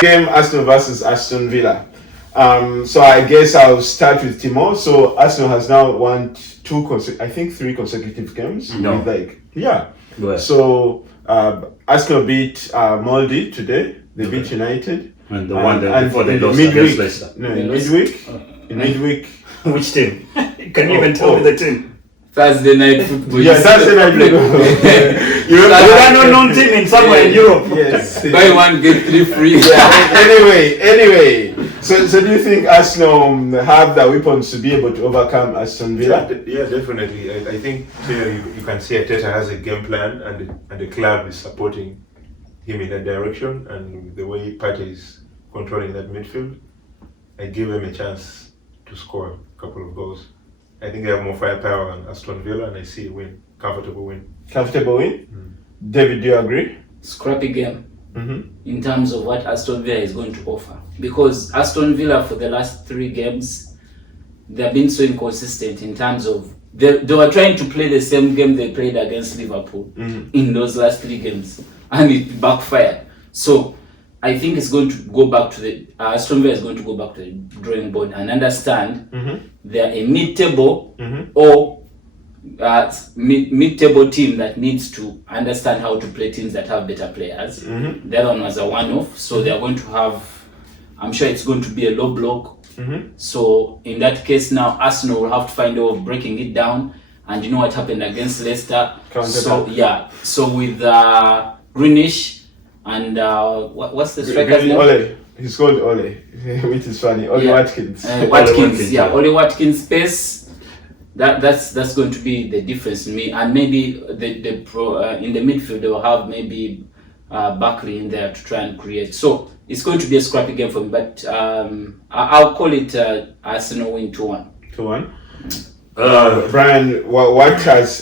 Game Arsenal versus Aston Villa. So I guess I'll start with Timo. So Arsenal has now won three consecutive games. No. So Arsenal beat Molde today. They beat United. And the one before they lost against Leicester. No, in midweek. In midweek. Which team? Can you even tell me the team? Thursday night football. Yeah, Thursday night football. You are not known team in somewhere in Europe. Yes. Buy one, get 3 free. Yeah. Anyway. So do you think Arsenal have the weapons to be able to overcome Aston Villa? Yeah, definitely. I think you can see Arteta has a game plan, and the club is supporting him in that direction, and the way Partey is controlling that midfield, I give him a chance to score a couple of goals. I think they have more firepower than Aston Villa, and I see a win, comfortable win. Comfortable win? David, do you agree? Scrappy game in terms of what Aston Villa is going to offer. Because Aston Villa, for the last 3 games, they've been so inconsistent in terms of they were trying to play the same game they played against Liverpool in those last 3 games, and it backfired. So I think it's going to go back to the Aston Villa is going to go back to the drawing board and understand they're a mid-table or mid-table team that needs to understand how to play teams that have better players. The other one was a one-off, so they're going to have, I'm sure it's going to be a low block. So in that case now Arsenal will have to find a way of breaking it down, and you know what happened against Leicester. So with Greenish and what's the striker's name? Ole. He's called Ole, which is funny. Ole Watkins. Ole Watkins pace. That's going to be the difference in me, and maybe in the midfield they will have maybe Barkley in there to try and create. So it's going to be a scrappy game for me, but I'll call it Arsenal win 2-1. 2-1. Bryan,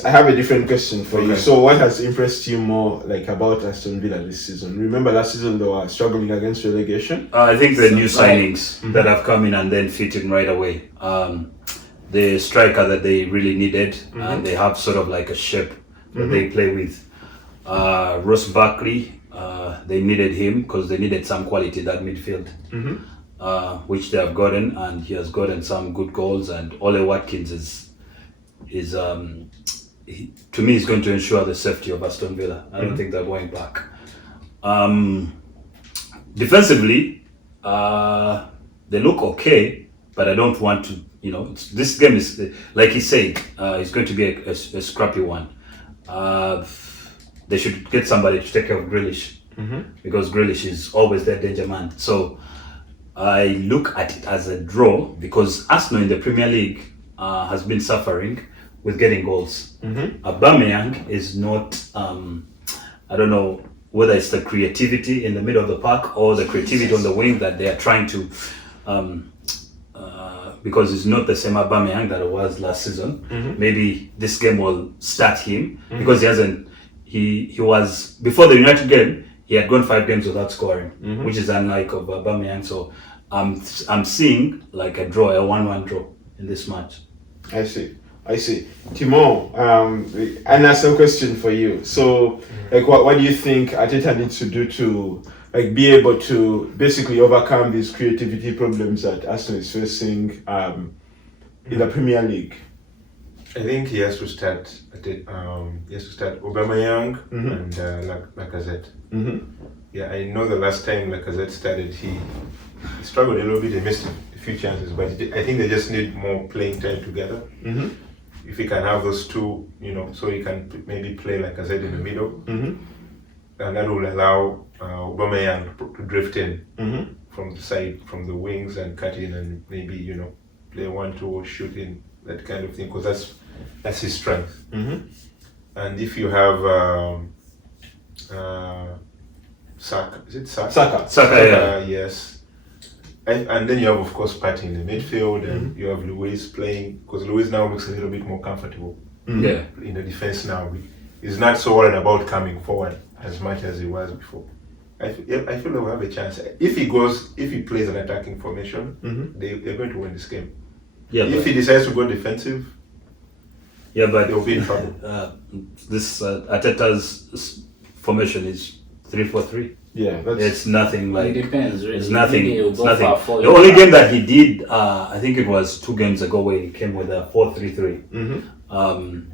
I have a different question for you. So what has impressed you more about Aston Villa this season? Remember last season they were struggling against relegation? I think the new signings that have come in and then fit in right away. The striker that they really needed, and they have sort of like a shape that they play with. Ross Barkley, they needed him because they needed some quality in that midfield, which they have gotten, and he has gotten some good goals. And Ole Watkins is to me is going to ensure the safety of Aston Villa. I don't think they're going back. Defensively, they look okay, but I don't want to. This game is, like he said, it's going to be a scrappy one. They should get somebody to take care of Grealish, because Grealish is always their danger man. So I look at it as a draw, because Arsenal in the Premier League has been suffering with getting goals. Aubameyang is not, I don't know whether it's the creativity in the middle of the park or the creativity on the wing that they are trying to, because it's not the same Aubameyang that it was last season. Maybe this game will start him, because he was, before the United game, he had gone 5 games without scoring, which is unlike of Aubameyang. So I'm seeing like a draw, a 1-1 draw in this match. I see. Timo, another question for you. So, what do you think Arteta needs to do to be able to basically overcome these creativity problems that Arsenal is facing in the Premier League? I think he has to start Aubameyang and Lacazette. Yeah, I know the last time Lacazette started, he struggled a little bit. He missed a few chances, but I think they just need more playing time together. If he can have those two, so he can maybe play Lacazette in the middle, and that will allow Aubameyang to drift in from the side, from the wings, and cut in and maybe play 1-2 or shoot in, that kind of thing, because that's his strength. And if you have Saka, is it Saka? Saka, yes. And then you have, of course, Partey in the midfield, and you have Luis playing, because Luis now looks a little bit more comfortable in the defense now. He's not so worried about coming forward as much as he was before. I feel they will have a chance. If he plays an attacking formation, they're going to win this game. Yeah, if he decides to go defensive, but they'll be in trouble. This Arteta's formation is 3-4-3. Yeah, It's nothing It like. depends, really. It's nothing. Maybe he'll It's go nothing. for a 4. The only game that he did, I think it was 2 games ago, where he came with a 4-3-3.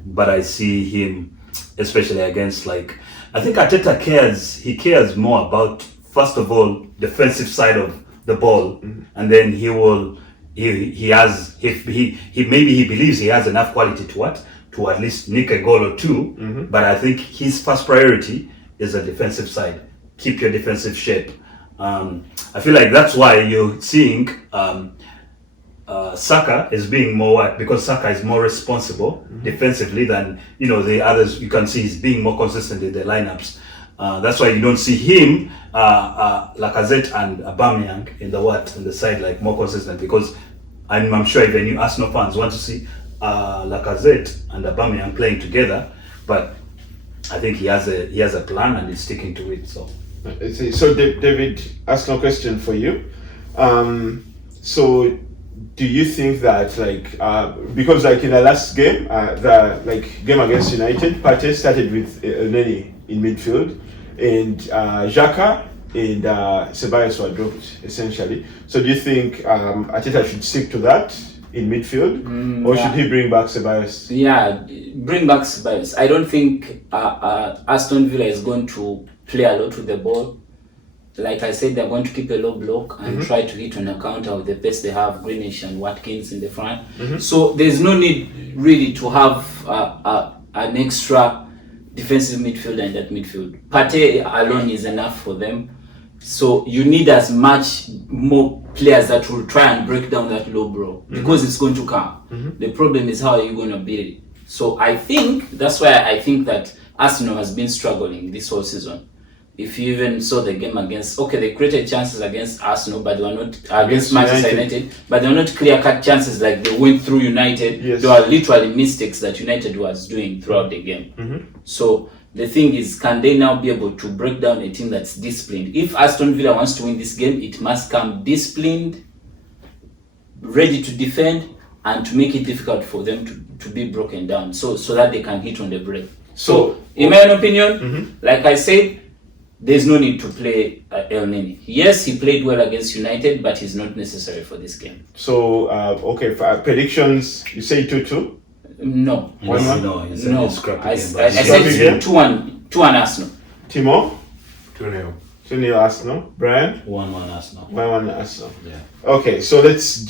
But I see him, especially against I think Arteta cares. He cares more about, first of all, defensive side of the ball, and then he will. He has, if he maybe he believes he has enough quality to at least nick a goal or 2. But I think his first priority is the defensive side. Keep your defensive shape. I feel like that's why you're seeing Saka is being more, because Saka is more responsible defensively than the others. You can see he's being more consistent in the lineups. That's why you don't see him, Lacazette and Aubameyang in the side more consistent, because I'm sure even you Arsenal fans want to see Lacazette and Aubameyang playing together, but I think he has a plan and he's sticking to it. So David, Arsenal question for you. So do you think that because in the last game, the game against United, Partey started with Elneny in midfield, and Xhaka and Ceballos were dropped essentially. So do you think Arteta should stick to that in midfield, or should he bring back Ceballos? Yeah, bring back Ceballos. I don't think Aston Villa is going to play a lot with the ball. Like I said, they're going to keep a low block and try to hit on account of the pace they have, Greenish and Watkins in the front. So there's no need really to have an extra defensive midfielder in that midfield. Partey alone is enough for them. So you need as much more players that will try and break down that low block, because it's going to come. The problem is, how are you going to beat it? So I think that's why I think that Arsenal has been struggling this whole season. If you even saw the game against, they created chances against Arsenal, but they were not against Manchester United, but they were not clear-cut chances like they went through United. Yes. They were literally mistakes that United was doing throughout the game. So the thing is, can they now be able to break down a team that's disciplined? If Aston Villa wants to win this game, it must come disciplined, ready to defend, and to make it difficult for them to be broken down, so that they can hit on the break. So in my opinion, like I said, there's no need to play Elneny. Yes, he played well against United, but he's not necessary for this game. So, for predictions, you say 2-2? No. No. I said 2-1 Arsenal. Timo? 2-0. 2-0 Arsenal. Brian? 1-1 Arsenal. 1-1 Arsenal. Yeah. Okay, so let's